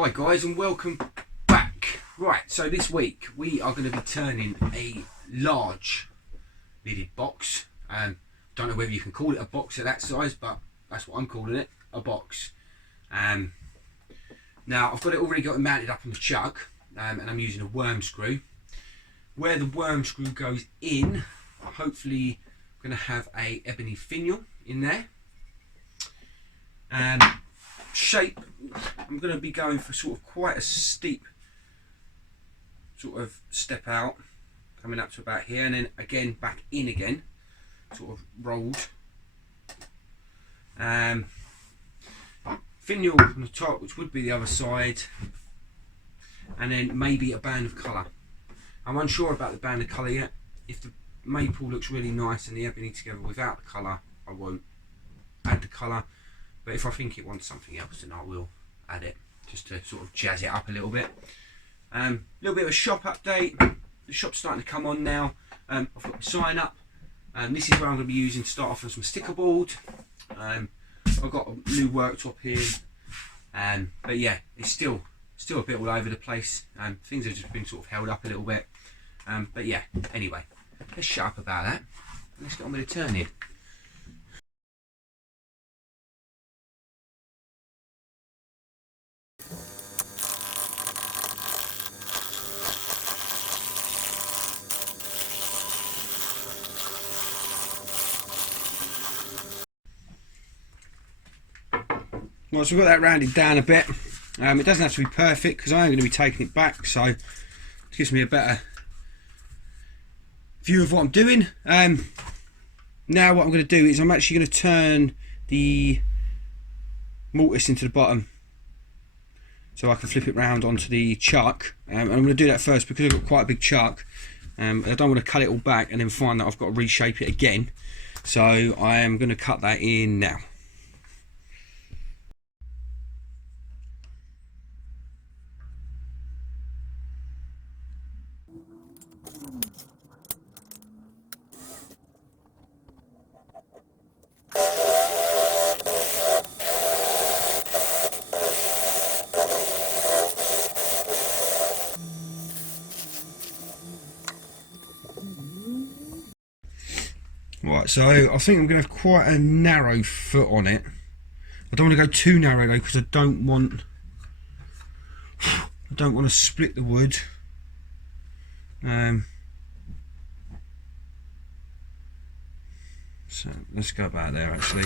Hi guys and welcome back. Right, so this week we are going to be turning a large lidded box. Don't know whether you can call it a box at that size, but that's what I'm calling it, a box. Now I've already got it mounted up on the chuck, and I'm using a worm screw. Where the worm screw goes in, hopefully I'm going to have a ebony finial in there. Shape, I'm going to be going for sort of quite a steep sort of step out, coming up to about here, and then again back in again, sort of rolled. Finial on the top, which would be the other side, and then maybe a band of colour. I'm unsure about the band of colour yet. If the maple looks really nice and the ebony together without the colour, I won't add the colour. But if I think it wants something else, then I will add it, just to sort of jazz it up a little bit. A little bit of a shop update. The shop's starting to come on now. I've got my sign up. This is where I'm going to be using to start off on some sticker board. I've got a new worktop here. But yeah, it's still a bit all over the place. Things have just been sort of held up a little bit. But yeah, anyway, let's shut up about that. Let's get on with the turning. Right, so we've got that rounded down a bit. It doesn't have to be perfect because I am going to be taking it back, so it gives me a better view of what I'm doing. Now what I'm going to do is I'm actually going to turn the mortise into the bottom so I can flip it round onto the chuck. And I'm going to do that first because I've got quite a big chuck. I don't want to cut it all back and then find that I've got to reshape it again. So I am going to cut that in now. Right, so I think I'm going to have quite a narrow foot on it. I don't want to go too narrow though, because I don't want to split the wood. So let's go about there actually.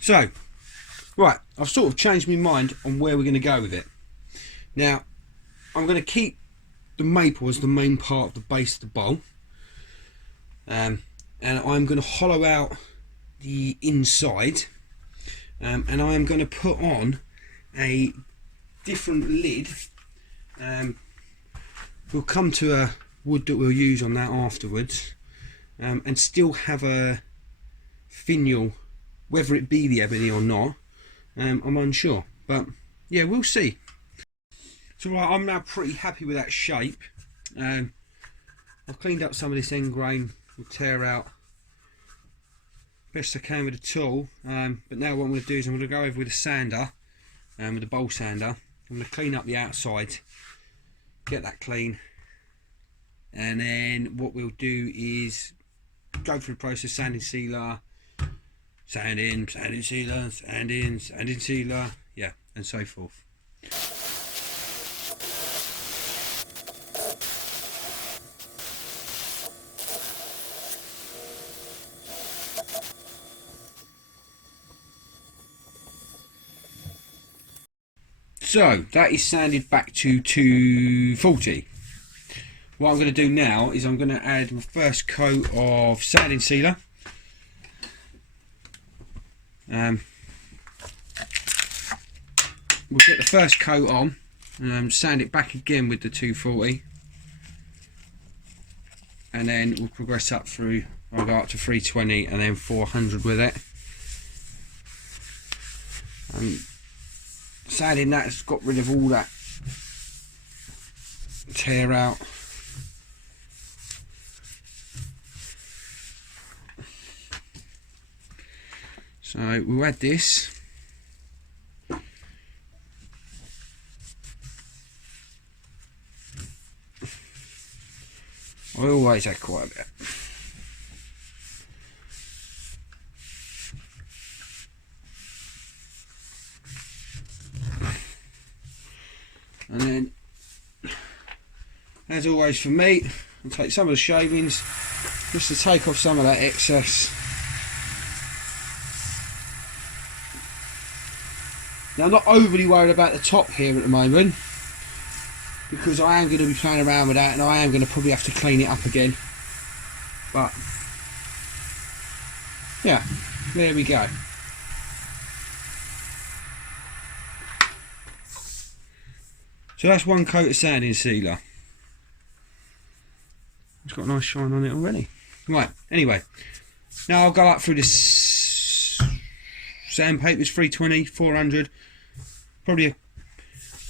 So, right, I've sort of changed my mind on where we're going to go with it. Now, I'm going to keep the maple as the main part of the base of the bowl. And I'm going to hollow out the inside. And I am going to put on a different lid. We'll come to a wood that we'll use on that afterwards. And still have a finial. Whether it be the ebony or not, I'm unsure, but yeah, we'll see. So right, I'm now pretty happy with that shape. I've cleaned up some of this end grain. We'll tear out best I can with the tool, but now what I'm going to do is I'm going to go over with a sander, with a bowl sander. I'm going to clean up the outside, get that clean, and then what we'll do is go through the process, sanding sealer, sand in, sand in sealer, sand in sealer, yeah, and so forth. So that is sanded back to 240. What I'm going to do now is I'm going to add my first coat of sanding sealer. We'll get the first coat on and sand it back again with the 240, and then we'll progress up through. I'll go up to 320 and then 400 with it. Sanding that has got rid of all that tear out. So we'll add this. I always add quite a bit. And then, as always for me, I'll take some of the shavings just to take off some of that excess. Now I'm not overly worried about the top here at the moment, because I am going to be playing around with that and I am going to probably have to clean it up again. But yeah, there we go. So that's one coat of sanding sealer. It's got a nice shine on it already. Right, anyway, now I'll go up through this sandpaper's 320, 400. Probably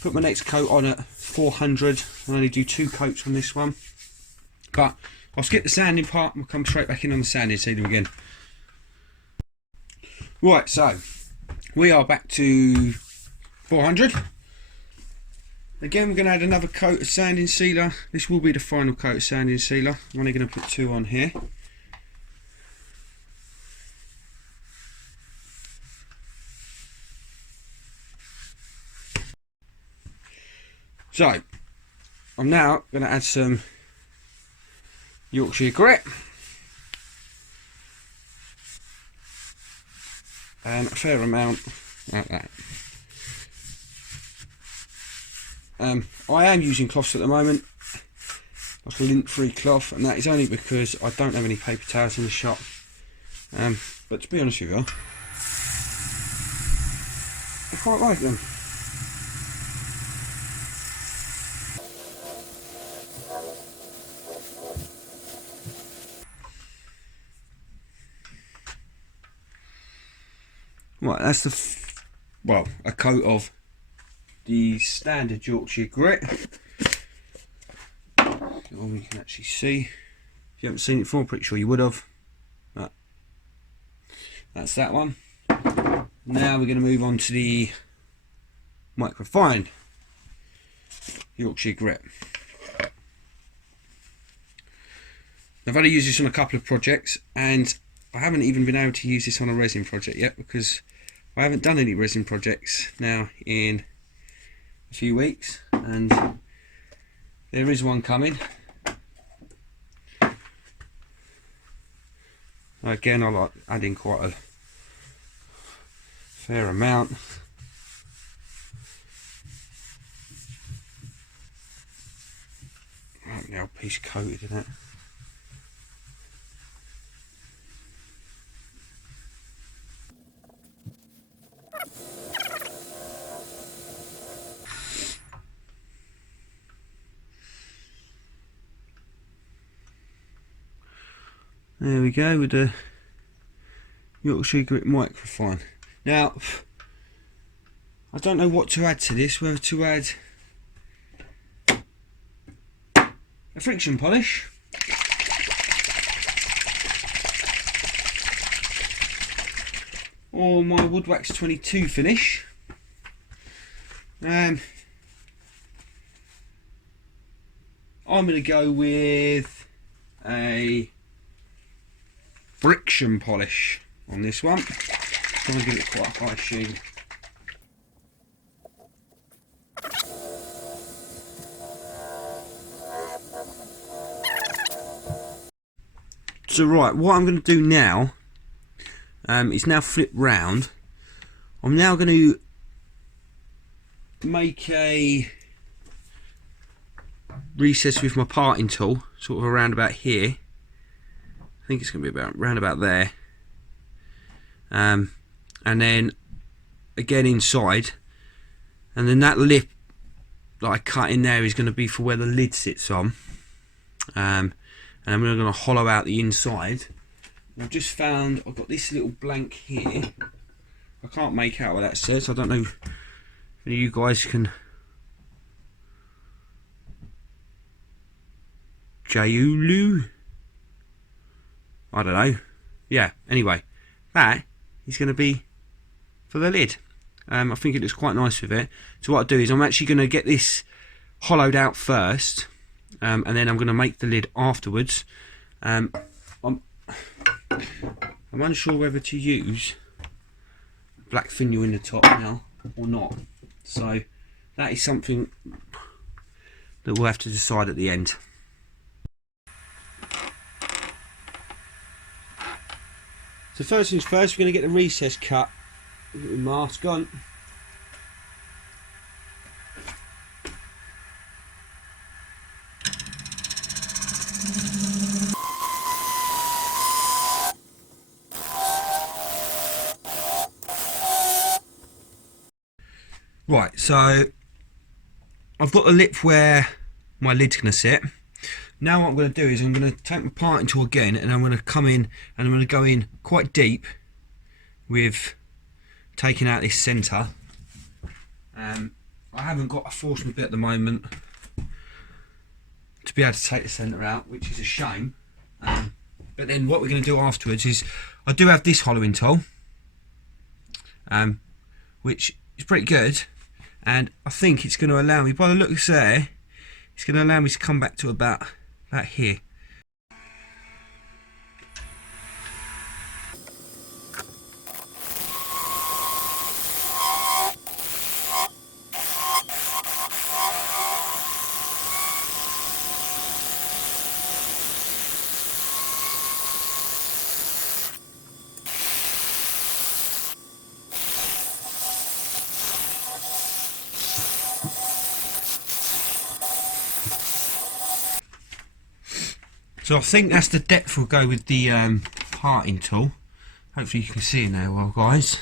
put my next coat on at 400. I'll only do 2 coats on this one. But I'll skip the sanding part and we'll come straight back in on the sanding sealer again. Right, so we are back to 400. Again, we're going to add another coat of sanding sealer. This will be the final coat of sanding sealer. I'm only going to put 2 on here. So, I'm now going to add some Yorkshire grit. And a fair amount like that. I am using cloths at the moment, like a lint-free cloth, and that is only because I don't have any paper towels in the shop. But to be honest with you, I quite like them. Right, that's the a coat of the standard Yorkshire grit. All you can actually see. If you haven't seen it before, pretty sure you would have. But that's that one. Now we're going to move on to the microfine Yorkshire grit. I've only used this on a couple of projects, and I haven't even been able to use this on a resin project yet, because I haven't done any resin projects now in a few weeks, and there is one coming. Again, I like adding quite a fair amount. Right, the old piece coated in it. There we go with the Yorkshire grit microfine. Now, I don't know what to add to this, whether to add a friction polish or my Wood Wax 22 finish. I'm going to go with a friction polish on this one. I'm going to give it quite a high sheen. So right, what I'm going to do now is now flip round. I'm now going to make a recess with my parting tool, sort of around about here. I think it's going to be about around about there. And then again inside, and then that lip that I cut in there is going to be for where the lid sits on. And I'm going to hollow out the inside. I've just found I've got this little blank here. I can't make out what that says. I don't know if any of you guys can. Jayulu? I don't know. Yeah, anyway, that is going to be for the lid. I think it looks quite nice with it. So what I'll do is I'm actually going to get this hollowed out first, and then I'm going to make the lid afterwards. I'm unsure whether to use black finial in the top now or not. So that is something that we'll have to decide at the end. So first things first, we're going to get the recess cut. Get the mask on. Right, so I've got the lip where my lid's going to sit. Now what I'm going to do is I'm going to take my parting tool again, and I'm going to come in and I'm going to go in quite deep with taking out this centre. I haven't got a forcemeat bit at the moment to be able to take the centre out, which is a shame. But then what we're going to do afterwards is I do have this hollowing tool, which is pretty good, and I think it's going to allow me, by the looks there, it's going to allow me to come back to about here. So I think that's the depth we'll go with the parting tool. Hopefully you can see it now well, guys.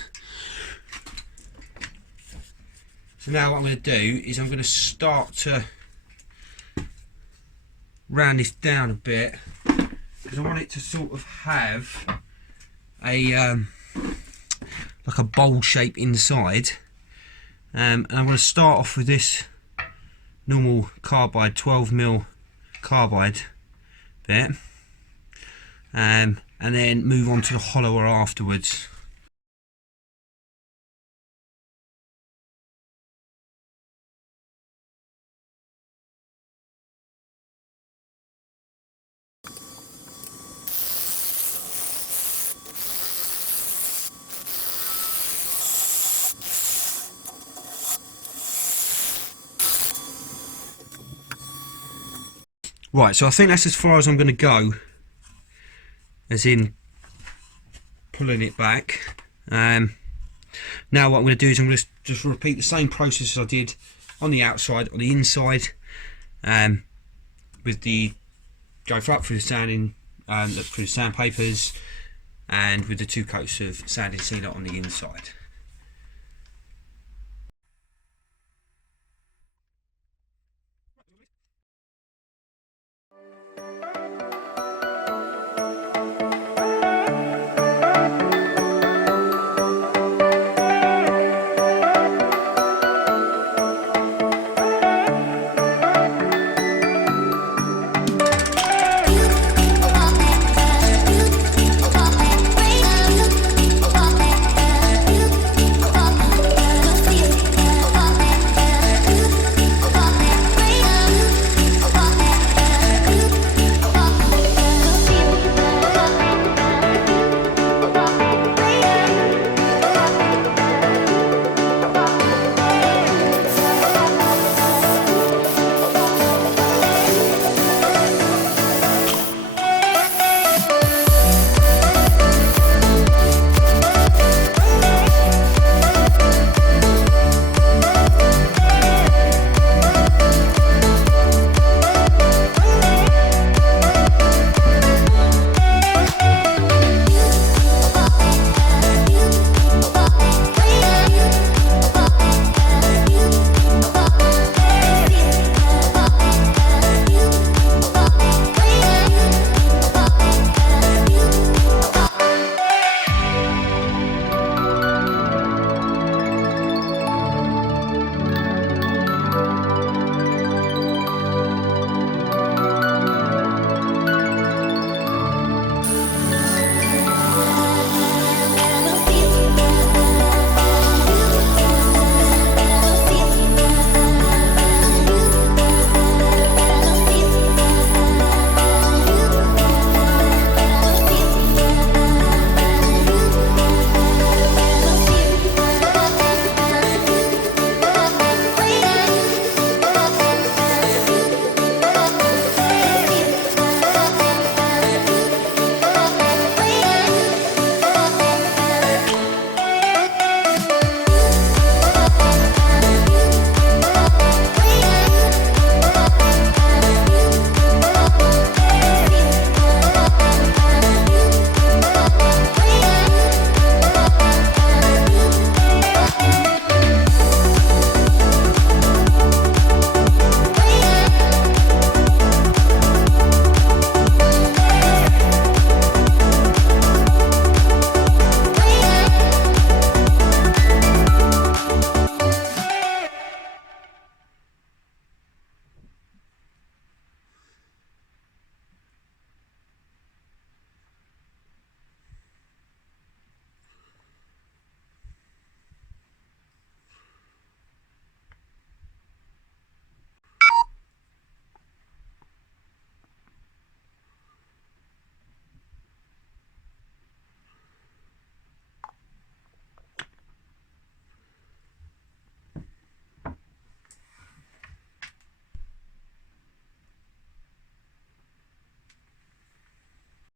So now what I'm going to do is I'm going to start to round this down a bit, because I want it to sort of have a like a bowl shape inside. And I'm going to start off with this normal carbide, 12mm carbide bit, and then move on to the hollower afterwards. Right, so I think that's as far as I'm going to go, as in pulling it back. Now what I'm going to do is I'm going to just repeat the same process as I did on the outside, on the inside, with the go up through the sanding, through the sandpapers, and with the 2 coats of sanding sealer on the inside.